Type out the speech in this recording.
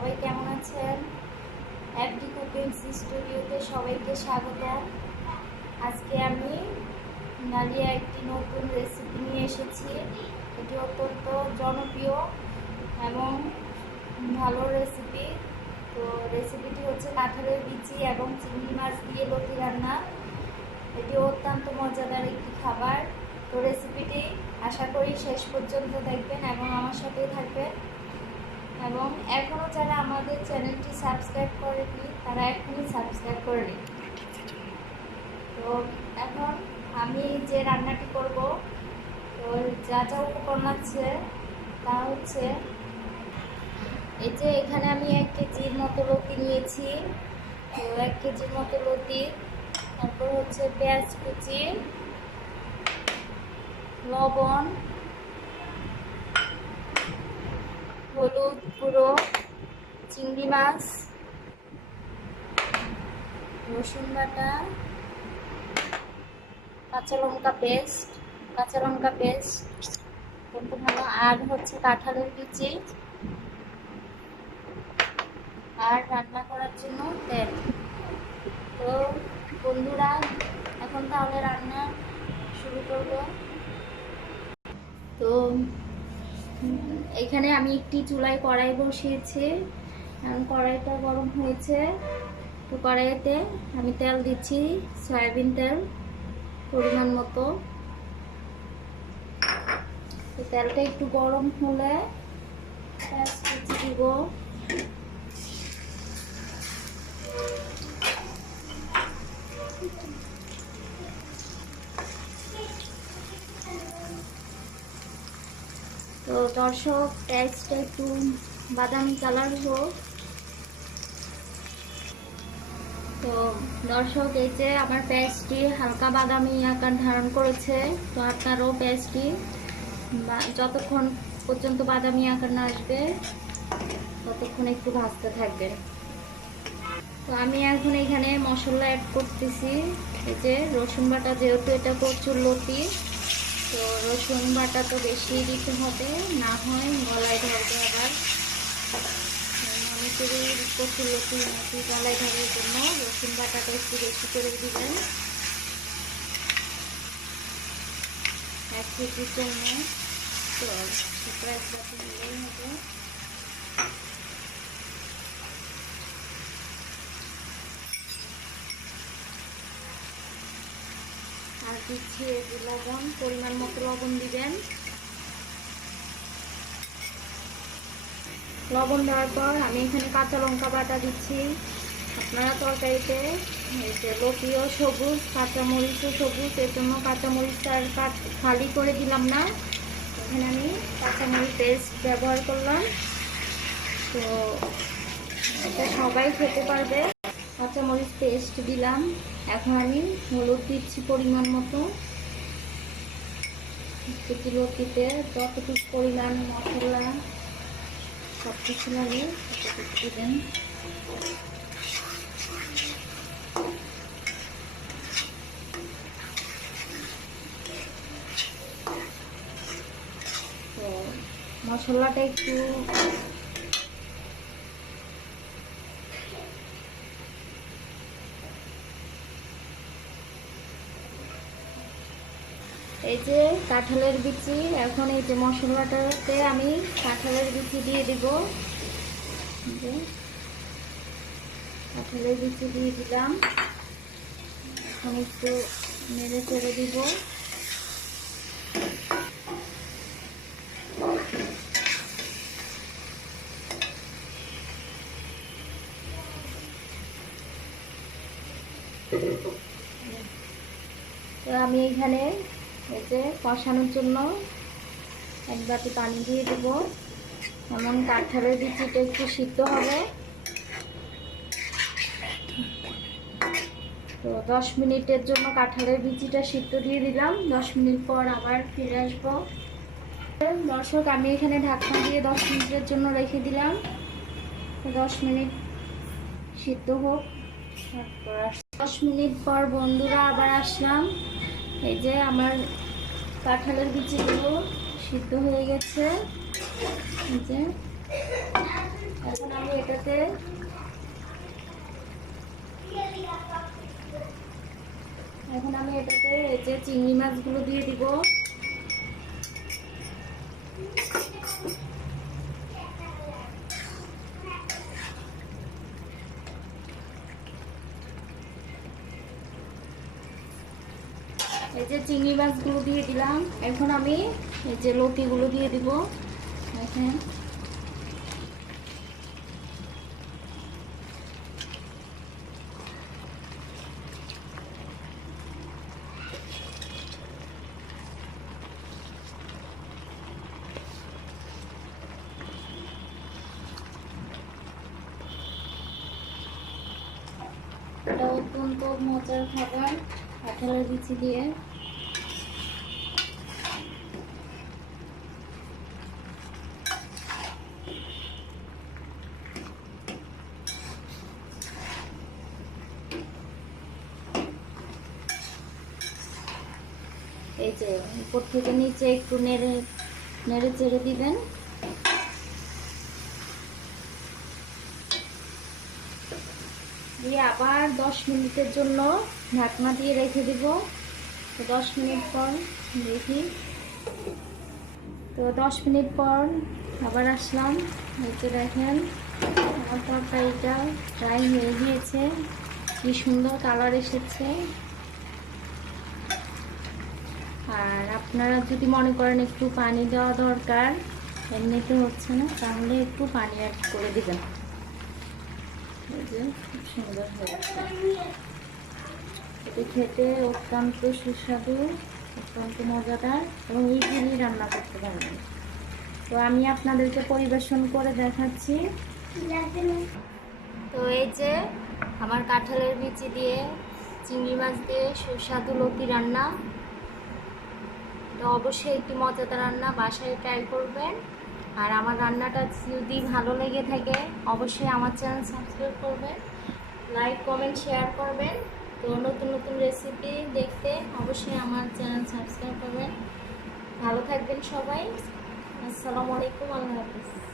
সবাই কেমন আছেন? এফডি কুকিং স্টুডিওতে সবাইকে স্বাগত। আজকে আমি নালিয়া একটি নতুন রেসিপি নিয়ে এসেছি। এটি অত্যন্ত জনপ্রিয় এবং ভালো রেসিপি। তো রেসিপিটি হচ্ছে কাঁঠালের বিচি এবং চিংড়ি মাছ দিয়ে লতি রান্না। এটি অত্যন্ত মজাদার একটি খাবার। তো রেসিপিটি আশা করি শেষ পর্যন্ত দেখবেন এবং আমার সাথেই থাকবেন। এবং এখনও যারা আমাদের চ্যানেলটি সাবস্ক্রাইব করেনি তারা এখনই সাবস্ক্রাইব করে নিন। তো এখন আমি যে রান্নাটি করব, তো যা যা উপকরণ আছে তা হচ্ছে এই যে এখানে আমি 1 কেজির মতো লতি নিয়েছি। তো 1 কেজির মতো লতি, তারপর হচ্ছে পেঁয়াজ কুচি, লবণ, হলুদ গুঁড়ো, চিংড়ি মাছ, রসুন বাটা, কাঁচা লঙ্কা পেস্ট কিন্তু ভালো, আর হচ্ছে কাঁঠালের বিচি, আর রান্না করার জন্য তেল। তো বন্ধুরা, এখন তাহলে রান্না শুরু করব। তো এখানে আমি একটি চুলায় কড়াই বসিয়েছি, এখন কড়াইটা গরম হয়েছে। তো কড়াইতে আমি তেল দিচ্ছি, সয়াবিন তেল পরিমাণ মতো। তো তেলটা একটু গরম হলে পেঁয়াজ কুচি দিব। তো দর্শক, পেঁয়াজটা একটু বাদামি কালার হোক। তো দর্শক, এই যে আমার পেঁয়াজটি হালকা বাদামি আকার ধারণ করেছে। তো আপনারও পেঁয়াজটি যতক্ষণ পর্যন্ত বাদামি আকার না আসবে ততক্ষণ একটু ভাজতে থাকবে। তো আমি এখন এখানে মশলা অ্যাড করতেছি। এই যে রসুন বাটা, যেহেতু এটা প্রচুর লতি, তো রসুন বাটা তো বেশি দিতে হবে, না হয় গলায় ধরবে। আবার অনেকেরই প্রচুর লতি গলায় ধরার জন্য রসুন বাটাটা একটু বেশি করে দিবেন। 1 কেজির জন্য তো সেটা একসাথে দিলেই হবে। আর দিচ্ছি লবণ, পরিমাণ মতো লবণ দিবেন। লবণ দেওয়ার পর আমি এখানে কাঁচা লঙ্কা বাটা দিচ্ছি। আপনারা তরকারিতে এই যে লতিও সবুজ, কাঁচামরিচও সবুজ, এর জন্য কাঁচামরিচটা আর খালি করে দিলাম না, এখানে আমি কাঁচামরিচ পেস্ট ব্যবহার করলাম। তো এটা সবাই খেতে পারবে, কাঁচামরিচ পেস্ট দিলাম। এখন আমি হলুদ দিচ্ছি পরিমাণ মতো। একটু লতিতে যতটুকু পরিমাণ মশলা সব কিছু লাগে দিবেন। তো মশলাটা একটু এই যে কাঁঠালের বিচি, এখন এই যে মশলাটাতে আমি কাঁঠালের বিচি দিয়ে দিব। কাঁঠালের বিচি দিয়ে দিলাম, এখন একটু নেড়ে চেড়ে দিব। তো আমি এখানে এই যে কষানোর জন্য 1 বাটি পানি দিয়ে দেব। এমন কাঁঠালের বিচিটা একটু সিদ্ধ হবে। তো 10 মিনিটের জন্য কাঁঠালের বিচিটা সিদ্ধ দিয়ে দিলাম। 10 মিনিট পর আবার ফিরে আসবো। দর্শক, আমি এখানে ঢাকনা দিয়ে 10 মিনিটের জন্য রেখে দিলাম। 10 মিনিট সিদ্ধ হোক। 10 মিনিট পর বন্ধুরা আবার আসলাম। এই যে আমার কাঁঠালের বিচিগুলো সিদ্ধ হয়ে গেছে। এই যে এখন আমি এটাতে এই যে চিংড়ি মাছগুলো দিয়ে দিব। এই যে চিংড়ি মাছগুলো দিয়ে দিলাম। এখন আমি এই যে লতিগুলো দিয়ে দিব। দেখেন এটা অত্যন্ত মজার খাবার কাঁঠালের বিচি দিয়ে। এই যে উপর থেকে নিচে একটু নেড়ে নেড়ে চেড়ে দিবেন। দিয়ে আবার 10 মিনিটের জন্য ঢাকনা দিয়ে রেখে দিব। তো 10 মিনিট পর দেখি। তো 10 মিনিট পর আবার আসলাম। হয়তো দেখেন আমার তরকারিটা ফ্রাই হয়ে গিয়েছে, কি সুন্দর কালার এসেছে। আর আপনারা যদি মনে করেন একটু পানি দেওয়া দরকার, এমনিতে হচ্ছে না, তাহলে একটু পানি অ্যাড করে দিবেন। খুব সুন্দর হয়েছে। এটি খেতে অত্যন্ত সুস্বাদু, অত্যন্ত মজাদার এবং ইজিলি রান্না করতে পারবেন। তো আমি আপনাদেরকে পরিবেশন করে দেখাচ্ছি। তো এই যে আমার কাঁঠালের বিচি দিয়ে চিংড়ি মাছ দিয়ে সুস্বাদু লতি রান্না। তো অবশ্যই একটি মজাদার রান্না বাসায় ট্রাই করবেন। আর আমার রান্নাটা যদি ভালো লেগে থাকে অবশ্যই আমার চ্যানেল সাবস্ক্রাইব করবেন, লাইক কমেন্ট শেয়ার করবেন। তো নতুন নতুন রেসিপি দেখতে অবশ্যই আমার চ্যানেল সাবস্ক্রাইব করবেন। ভালো থাকবেন সবাই। আসসালামু আলাইকুম, আল্লাহ হাফিজ।